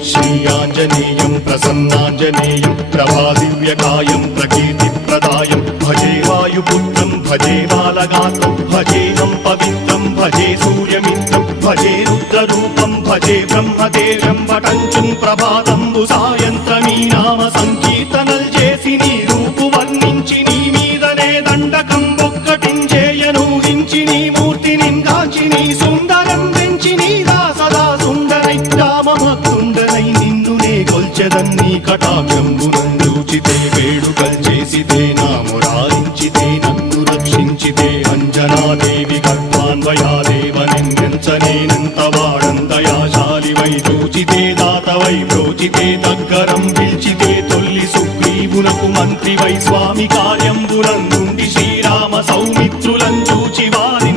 श्रीयाञ्जनेयं प्रसन्नाञ्जनेयं प्रभादिव्यकायं प्रकीर्तिप्रदायं भजे वायुपुत्रं भजे बालगात्रं भजेऽहं पवित्रं भजे सूर्यमित्रं भजे रुद्ररूपं भजे ब्रह्मदेव्यं पठञ्चुं प्रभाతంబు సాయంత్రమీ నామ సంకీర్తనల్ చేసి నీ రూపు వర్ణించి నీ మీదనే దండకం ఒక్కటించేయనూహించి నీ మూర్తిని గాంచి నీ సుందరం పెంచి నీ సదా సుందరై రామభక్తుండనై నిన్నునే కొల్చెదన్నీ కటాక్షంబునందూచితే వేడుకల్ చేసితే నా మురారించితే నన్ను రక్షించితే అంజనాదేవి గర్భాన్వయాదేవనెంచనేనంత వాడందయాశాలివై చూచితే దాతవై ప్రోచితే దగ్గరం పిలిచితే తొల్లి సుగ్రీవునకు మంత్రివై స్వామి కార్యంబునందుండి శ్రీరామ సౌమిత్రులం చూచి వారి